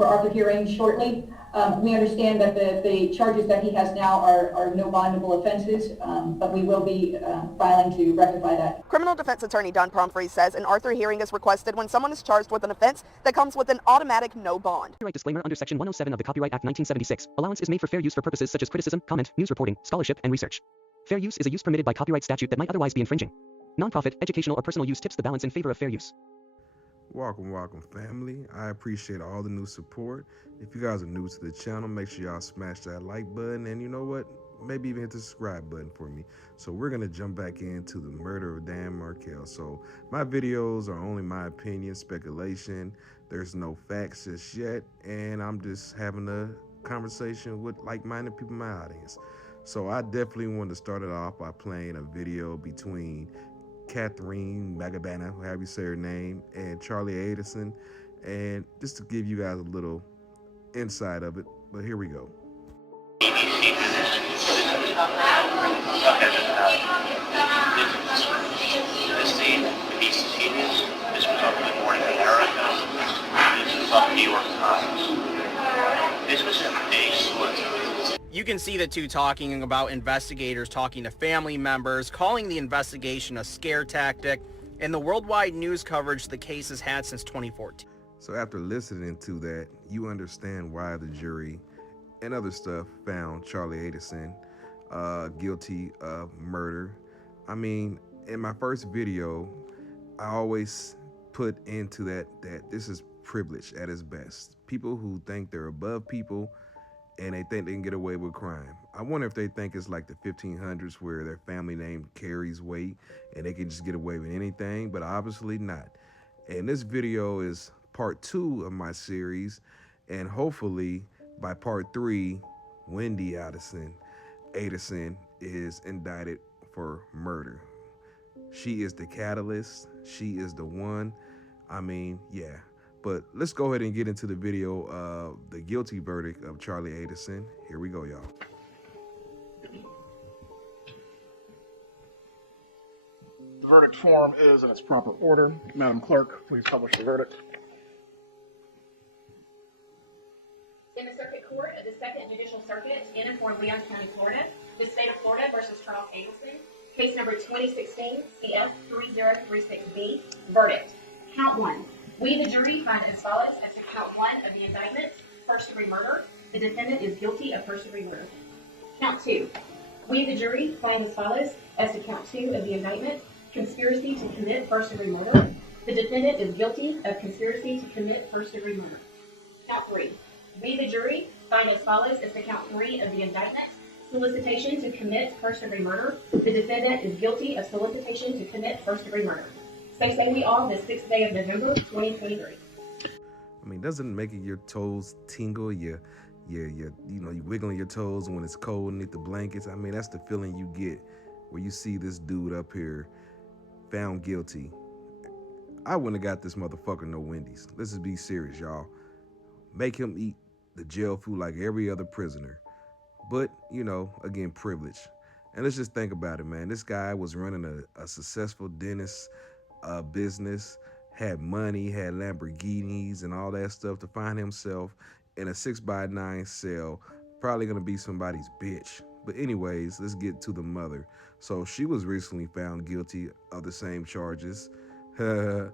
for Arthur hearing shortly. We understand that the charges that he has now are no bondable offenses, but we will be filing to rectify that. Criminal defense attorney Don Pomfrey says an Arthur hearing is requested when someone is charged with an offense that comes with an automatic no bond. Copyright disclaimer under Section 107 of the Copyright Act 1976. Allowance is made for fair use for purposes such as criticism, comment, news reporting, scholarship, and research. Fair use is a use permitted by copyright statute that might otherwise be infringing. Nonprofit, educational, or personal use tips the balance in favor of fair use. Welcome family. I appreciate all the new support. If you guys are new to the channel, make sure y'all smash that like button, and you know what, maybe even hit the subscribe button for me. So we're gonna jump back into the murder of Dan MAKIEL. So my videos are only my opinion, speculation. There's no facts just yet, and I'm just having a conversation with like-minded people in my audience. So I definitely want to start it off by playing a video between Catherine Magabana, however you say her name, and Charlie Adelson, and just to give you guys a little insight of it. But here we go. This scene, East Genius. This was up in the morning in America. This was up New York Times. This was a day split. You can see the two talking about investigators talking to family members, calling the investigation a scare tactic, and the worldwide news coverage the case has had since 2014. So after listening to that, you understand why the jury and other stuff found Charlie Adelson guilty of murder. I mean, in my first video, I always put into that this is privilege at its best. People who think they're above people and they think they can get away with crime. I wonder if they think it's like the 1500s where their family name carries weight and they can just get away with anything, but obviously not. And this video is part 2 of my series, and hopefully by part 3, Wendi Adelson is indicted for murder. She is the catalyst. She is the one. I mean, yeah. But let's go ahead and get into the video of the guilty verdict of Charlie Adelson. Here we go, y'all. The verdict form is in its proper order. Madam Clerk, please publish the verdict. In the Circuit Court of the Second Judicial Circuit in and for Leon County, Florida, the state of Florida versus Charles Adelson, case number 2016 CF 3036B, verdict. Count 1. We, the jury, find as follows as to count 1 of the indictment, first-degree murder. The defendant is guilty of first-degree murder. Count 2. We, the jury, find as follows as to count 2 of the indictment, conspiracy to commit first-degree murder. The defendant is guilty of conspiracy to commit first-degree murder. Count 3. We, the jury, find as follows as to count 3 of the indictment, solicitation to commit first-degree murder. The defendant is guilty of solicitation to commit first-degree murder. Say we all, the 6th day of November, 2023. I mean, doesn't it make your toes tingle? You wiggling your toes when it's cold underneath the blankets. I mean, that's the feeling you get where you see this dude up here found guilty. I wouldn't have got this motherfucker no Wendy's. Let's just be serious, y'all. Make him eat the jail food like every other prisoner. But, you know, again, privilege. And let's just think about it, man. This guy was running a successful dentist business, had money, had Lamborghinis and all that stuff, to find himself in a 6x9 cell, probably gonna be somebody's bitch. But anyways, let's get to the mother. So she was recently found guilty of the same charges. I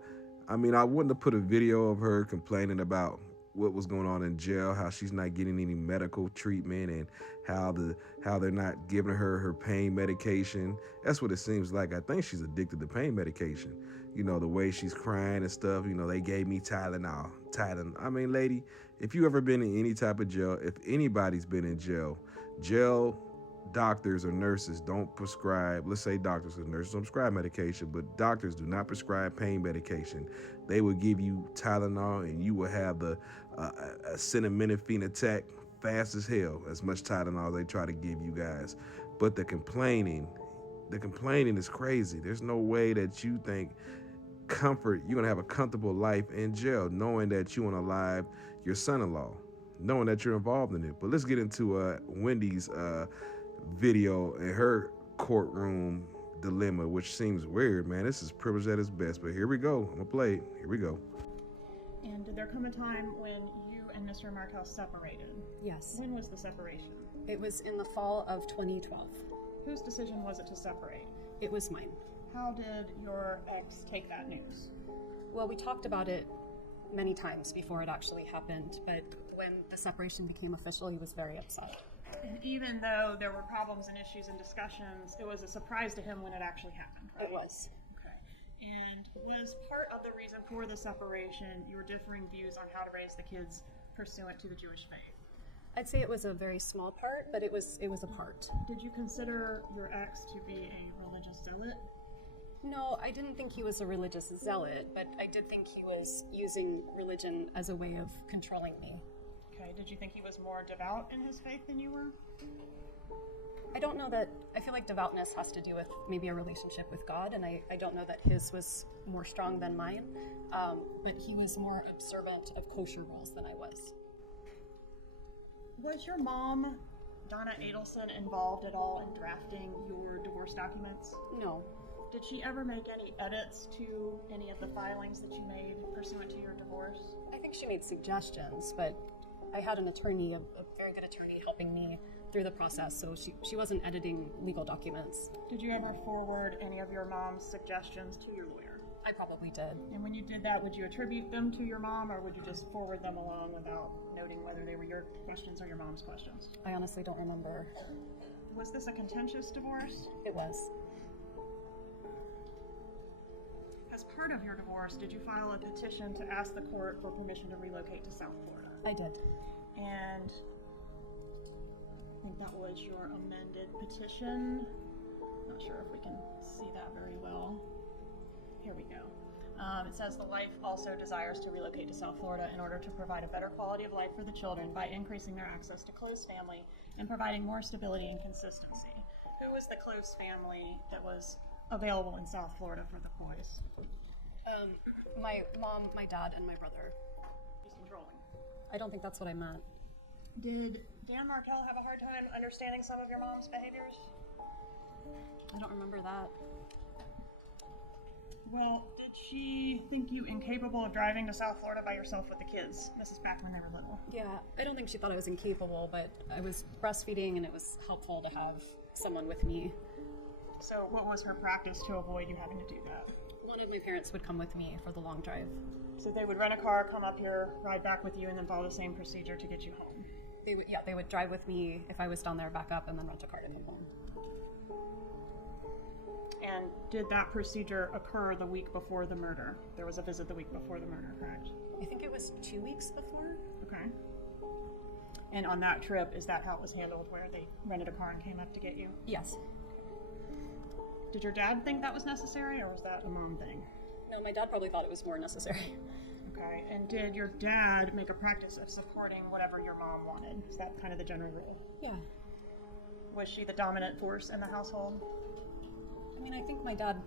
mean, I wouldn't have put a video of her complaining about what was going on in jail, how she's not getting any medical treatment, and how they're not giving her pain medication. That's what it seems like. I think she's addicted to pain medication. You know, the way she's crying and stuff, you know, they gave me Tylenol. I mean, lady, if you ever been in any type of jail, if anybody's been in jail doctors or nurses don't prescribe, let's say doctors and nurses don't prescribe medication, but doctors do not prescribe pain medication. They will give you Tylenol and you will have a acetaminophen attack fast as hell, as much Tylenol they try to give you guys. But the complaining is crazy. There's no way that you think you're gonna have a comfortable life in jail knowing that you want to alive your son-in-law, knowing that you're involved in it. But let's get into Wendy's video and her courtroom dilemma, which seems weird, man. This is privilege at its best, but here we go. I'm gonna play it. Here we go. And did there come a time when you and Mr. Markel separated. Yes. When was the separation? It was in the fall of 2012. Whose decision was it to separate? It was mine. How did your ex take that news? Well, we talked about it many times before it actually happened, but when the separation became official, he was very upset. And even though there were problems and issues and discussions, it was a surprise to him when it actually happened, right? It was. Okay. And was part of the reason for the separation your differing views on how to raise the kids pursuant to the Jewish faith? I'd say it was a very small part, but it was a part. Did you consider your ex to be a religious zealot? No, I didn't think he was a religious zealot, but I did think he was using religion as a way of controlling me. Okay, did you think he was more devout in his faith than you were? I don't know that, I feel like devoutness has to do with maybe a relationship with God, and I don't know that his was more strong than mine, but he was more observant of kosher rules than I was. Was your mom, Donna Adelson, involved at all in drafting your divorce documents? No. Did she ever make any edits to any of the filings that you made pursuant to your divorce? I think she made suggestions, but I had an attorney, a very good attorney, helping me through the process, so she wasn't editing legal documents. Did you ever forward any of your mom's suggestions to your lawyer? I probably did. And when you did that, would you attribute them to your mom, or would you just forward them along without noting whether they were your questions or your mom's questions? I honestly don't remember. Was this a contentious divorce? It was. As part of your divorce, did you file a petition to ask the court for permission to relocate to South Florida? I did. And I think that was your amended petition. Not sure if we can see that very well. Here we go. It says the wife also desires to relocate to South Florida in order to provide a better quality of life for the children by increasing their access to close family and providing more stability and consistency. Who was the close family that was available in South Florida for the boys? My mom, my dad, and my brother. He's controlling. I don't think that's what I meant. Did Dan Markel have a hard time understanding some of your mom's behaviors? I don't remember that. Well, did she think you incapable of driving to South Florida by yourself with the kids? This is back when they were little. Yeah, I don't think she thought I was incapable, but I was breastfeeding and it was helpful to have someone with me. So what was her practice to avoid you having to do that? One of my parents would come with me for the long drive. So they would rent a car, come up here, ride back with you, and then follow the same procedure to get you home? They would drive with me if I was down there, back up, and then rent a car to come home. And did that procedure occur the week before the murder? There was a visit the week before the murder, correct? I think it was 2 weeks before. Okay. And on that trip, is that how it was handled, where they rented a car and came up to get you? Yes. Did your dad think that was necessary, or was that a mom thing? No, my dad probably thought it was more necessary. Okay, and did your dad make a practice of supporting whatever your mom wanted? Is that kind of the general rule? Yeah. Was she the dominant force in the household? I mean, I think my dad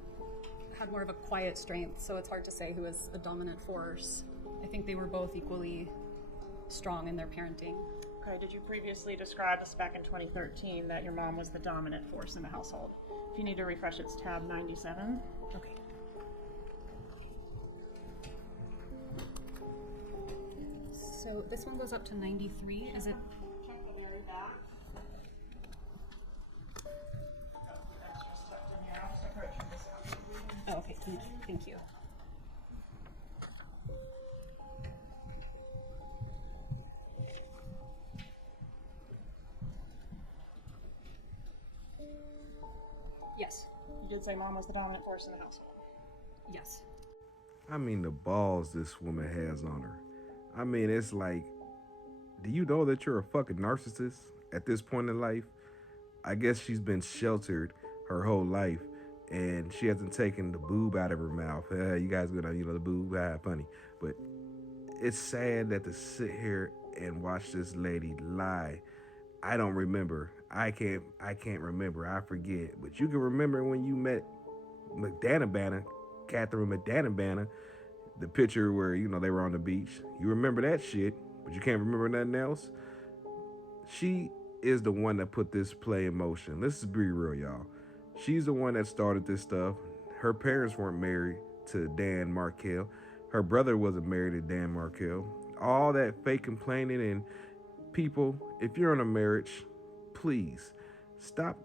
had more of a quiet strength, so it's hard to say who was a dominant force. I think they were both equally strong in their parenting. Okay, did you previously describe this back in 2013 that your mom was the dominant force in the household? If you need to refresh, it's tab 97. Okay. So this one goes up to 93, is it? Check the very back. Oh, okay, thank you. Yes. You did say mom was the dominant force in the household. Yes. I mean, the balls this woman has on her. I mean, it's like, do you know that you're a fucking narcissist at this point in life? I guess she's been sheltered her whole life, and she hasn't taken the boob out of her mouth. You guys gonna, the boob, funny. But it's sad that to sit here and watch this lady lie. I don't remember. I can't remember. I forget. But you can remember when you met Catherine McDanabana, the picture where, they were on the beach. You remember that shit, but you can't remember nothing else. She is the one that put this play in motion. Let's be real, y'all. She's the one that started this stuff. Her parents weren't married to Dan Markel. Her brother wasn't married to Dan Markel. all that fake complaining. And people, if you're in a marriage, please stop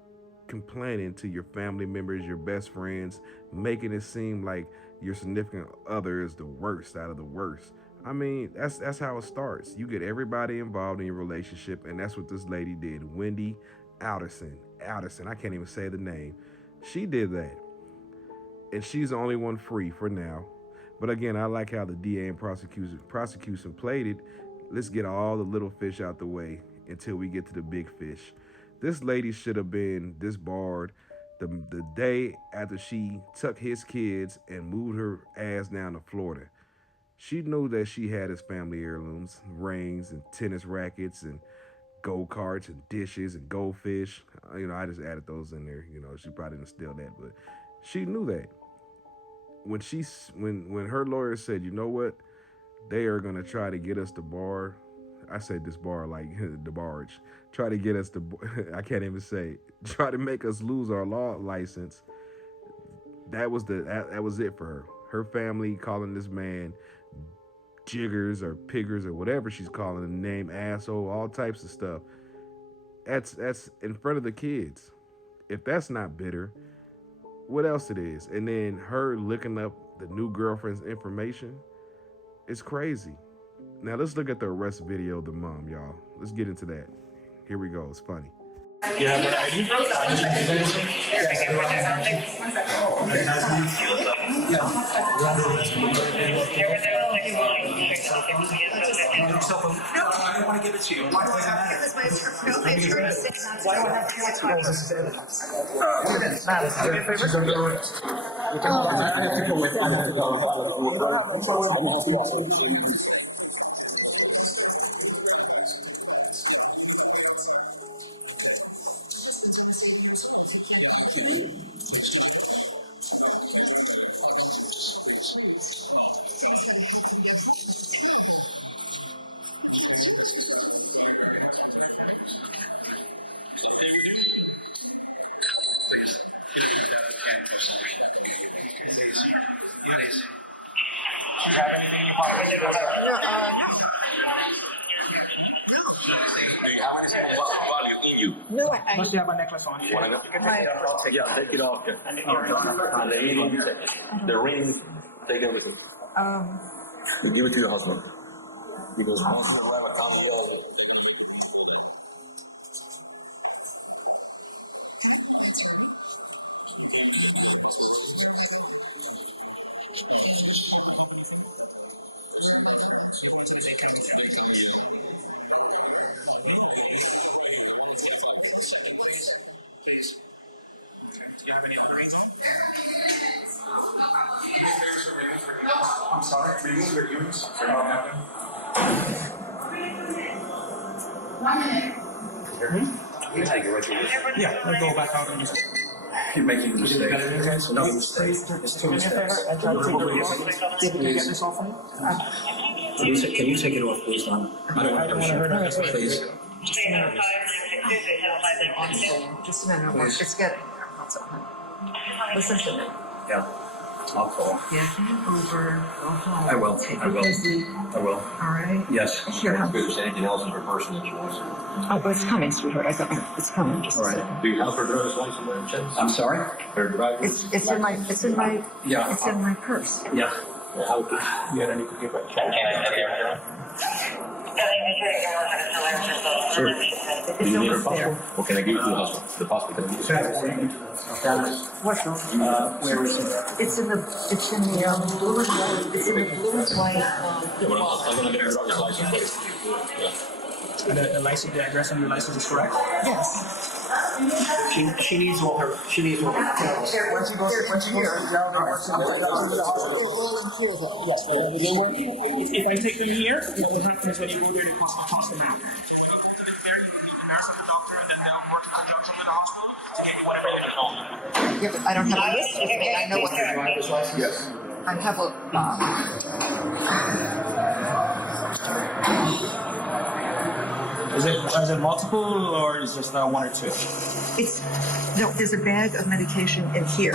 complaining to your family members, your best friends, making it seem like your significant other is the worst out of the worst. I mean, that's how it starts. You get everybody involved in your relationship, and that's what this lady did. Wendi Adelson, I can't even say the name. She did that, and she's the only one free for now. But again, I like how the DA and prosecution played it. Let's get all the little fish out the way until we get to the big fish. This lady should have been disbarred the day after she took his kids and moved her ass down to Florida. She knew that she had his family heirlooms, rings and tennis rackets and go-karts and dishes and goldfish. I just added those in there. She probably didn't steal that, but she knew that. When her lawyer said, you know what, they are gonna try to get us to bar. I said this bar like the barge. Try to get us to. I can't even say. Try to make us lose our law license. That was it for her. Her family calling this man jiggers or piggers or whatever she's calling him, name, asshole, all types of stuff. That's in front of the kids. If that's not bitter, what else it is? And then her looking up the new girlfriend's information. It's crazy. Now let's look at the arrest video of the mom, y'all. Let's get into that. Here we go. It's funny. No, I don't want to give it to you. Why do I have to? Why do I have No, I must have my necklace on. Yeah, take it off. The ring, take everything. Give it to your husband. He goes, I'm sorry, remove your earrings. They're not happening. 1 minute. you take it right here. Yeah, I'll go back out and just. You're making a mistake. No mistake. It's two mistakes. And try to take the get this off of me. Can you take it off, please, Don? I don't want to hurt her. Please. Just a minute, it's good. Listen to me. Yeah, I'll call. Yeah, come over, go home. I will. Take I will. it easy. I will. All right? Yes. Here. If there's anything else in her person that she wants. Oh, but it's coming, sweetheart. It's coming. Just All a right. second. Do you have her driver's license by any chance? I'm sorry? Her driver's It's in my Yeah. it's in my purse. Yeah. Yeah, then you could give it a check. Sure. Do you need her It's over there. passport? Or can I give it to the hospital? The passport, can I give it to the What's wrong? where is it? It's in the blue and white. It's in the blue and white. I'm gonna get her driver's license. And the license, the address on your license is correct? Yes. She needs all her. Once you go, If I take them here, what happens when you do it? It's the map. Yeah, but I don't have a list with me. I know what they're doing. Yes. I have a, Is it multiple or is just one or two? no, there's a bag of medication in here.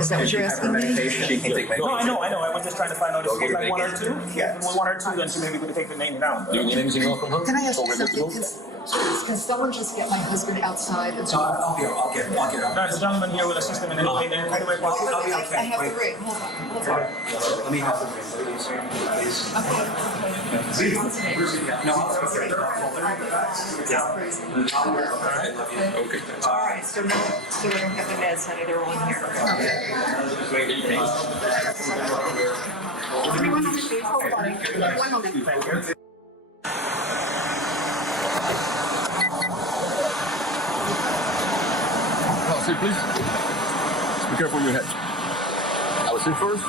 Is that what you're asking me? She can take medication. No, I know. I was just trying to find out if Go it was get like your one or medication. two. Yes. If it was one or two, then she may be going to take the name down. Do you need anything else from her? Can I ask you Or we're good to something? Can someone just get my husband outside? And I'll get her. There's a gentleman here with a system and everything. And I'll be I okay. have the ring. Hold on. Let me help her. Please. No, I'll take care Okay. All right, so we don't have the meds, honey. They're on here. Give me 1 moment, please. Hold on. 1 moment. Thank you. Sit, please. Be careful with your head. I will sit first.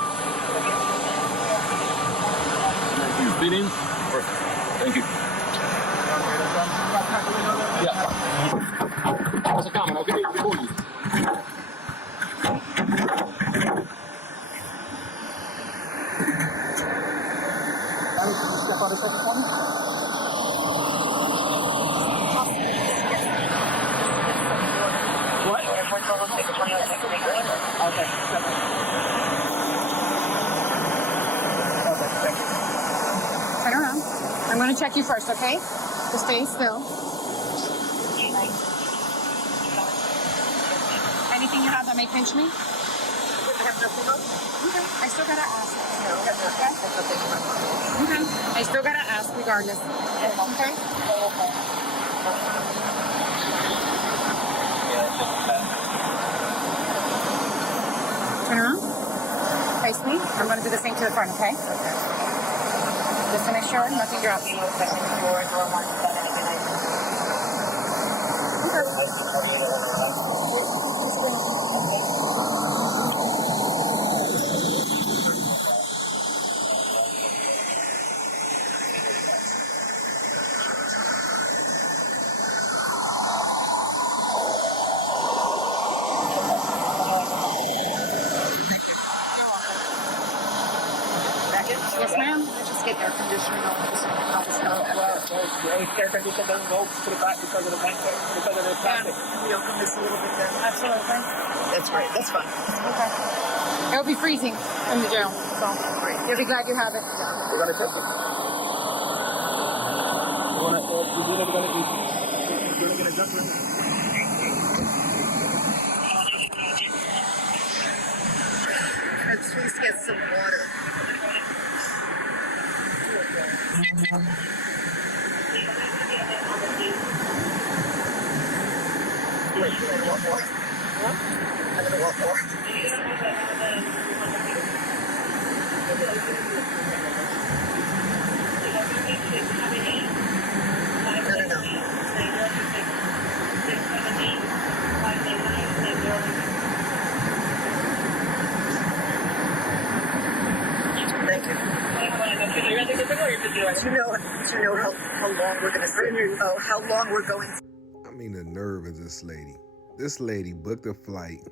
Thank you. Feeding. Perfect. Thank you. Yeah. That's a comment. I'll give it before you. Step out a second for me. Okay. Turn around. I'm going to check you first, okay? Just stay still. Anything you have that may pinch me? I have nothing else. Okay. I still gotta ask. Okay. I still gotta ask regardless. Okay. Turn around. Face me. I'm gonna do the same to the front, okay? Just to make sure nothing drops. Yes, ma'am. Just get air conditioning on this. Air conditioner doesn't go to the back because of the blanket, because of the plastic. Can we open this a little bit then? Absolutely. That's great. That's fine. Okay. It'll be freezing in the jail, so you'll be glad you have it. We're going to take it. We're going to get a judgment. Let's please get some water. Wait, you want to walk more? What? I'm going to walk more. Thank you. Do you know how long we're going to sit? Oh, how long we're going to... I mean, the nerve of this lady. This lady booked a flight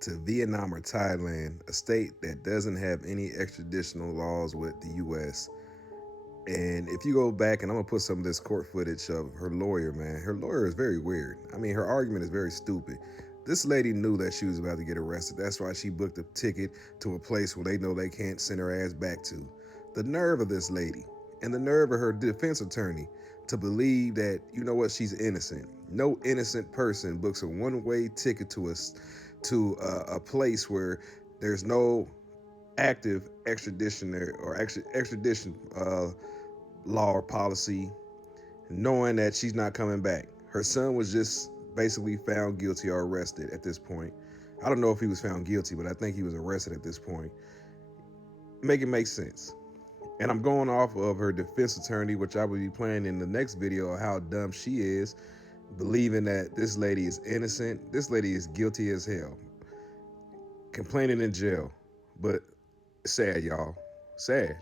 to Vietnam or Thailand, a state that doesn't have any extraditional laws with the U.S. And if you go back, and I'm going to put some of this court footage of her lawyer, man. Her lawyer is very weird. I mean, her argument is very stupid. This lady knew that she was about to get arrested. That's why she booked a ticket to a place where they know they can't send her ass back to. The nerve of this lady and the nerve of her defense attorney to believe that, you know what, she's innocent. No innocent person books a one-way ticket to a place where there's no active extradition or extradition law or policy, knowing that she's not coming back. Her son was just basically found guilty or arrested at this point. I don't know if he was found guilty, but I think he was arrested at this point. Make it make sense. And I'm going off of her defense attorney, which I will be playing in the next video, of how dumb she is, believing that this lady is innocent. This lady is guilty as hell. Complaining in jail. But sad, y'all. Sad.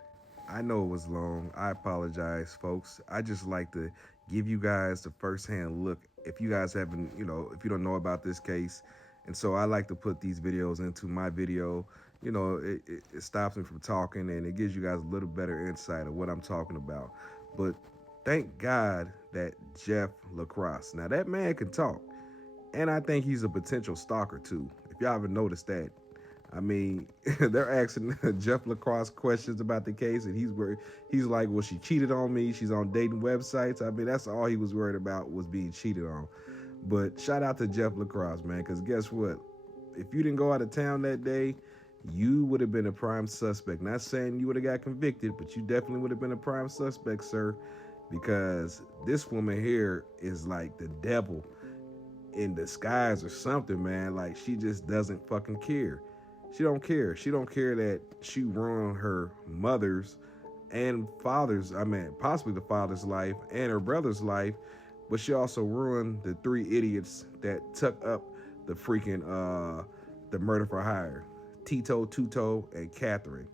I know it was long. I apologize, folks. I just like to give you guys the first-hand look. If you guys haven't, if you don't know about this case. And so I like to put these videos into my video. It stops me from talking, and it gives you guys a little better insight of what I'm talking about. But thank God that Jeff LaCrosse, now that man can talk, and I think he's a potential stalker too. If y'all ever noticed that, I mean, they're asking Jeff LaCrosse questions about the case, and he's like, well, she cheated on me. She's on dating websites. I mean, that's all he was worried about, was being cheated on. But shout out to Jeff LaCrosse, man, because guess what? If you didn't go out of town that day, you would have been a prime suspect. Not saying you would have got convicted, but you definitely would have been a prime suspect, sir, because this woman here is like the devil in disguise or something, man. Like, she just doesn't fucking care. She don't care. She don't care that she ruined her mother's and father's, I mean, possibly the father's life and her brother's life, but she also ruined the 3 idiots that took up the freaking, the murder for hire. Tito, Tuto, and Catherine.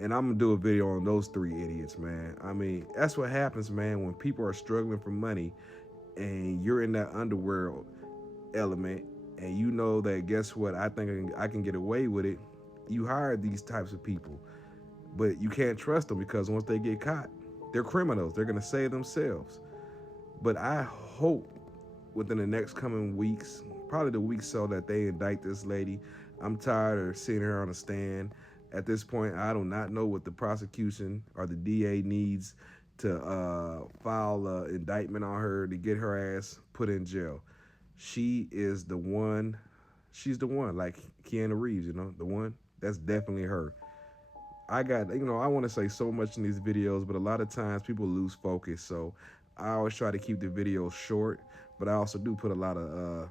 And I'm gonna do a video on those 3 idiots, man. I mean, that's what happens, man, when people are struggling for money and you're in that underworld element, and you know that, guess what, I think I can get away with it. You hire these types of people, but you can't trust them, because once they get caught, they're criminals. They're gonna save themselves. But I hope within the next coming weeks, probably the week so, that they indict this lady. I'm tired of seeing her on the stand. At this point, I do not know what the prosecution or the DA needs to file an indictment on her to get her ass put in jail. She is the one. She's the one, like Keanu Reeves, you know, the one. That's definitely her. I want to say so much in these videos, but a lot of times people lose focus. So I always try to keep the videos short, but I also do put a lot of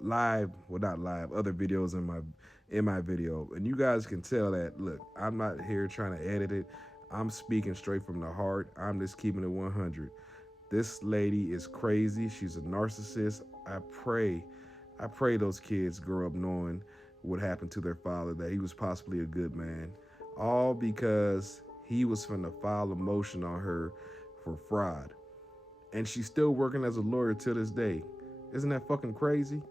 other videos in my video. And you guys can tell that, look, I'm not here trying to edit it. I'm speaking straight from the heart. I'm just keeping it 100. This lady is crazy. She's a narcissist. I pray those kids grow up knowing what happened to their father, that he was possibly a good man, all because he was finna file a motion on her for fraud. And she's still working as a lawyer to this day. Isn't that fucking crazy?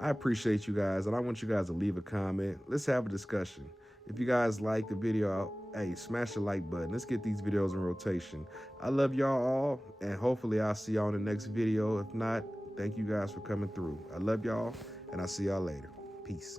I appreciate you guys, and I want you guys to leave a comment. Let's have a discussion. If you guys like the video, hey, smash the like button. Let's get these videos in rotation. I love y'all all, and hopefully I'll see y'all in the next video. If not, thank you guys for coming through. I love y'all, and I'll see y'all later. Peace.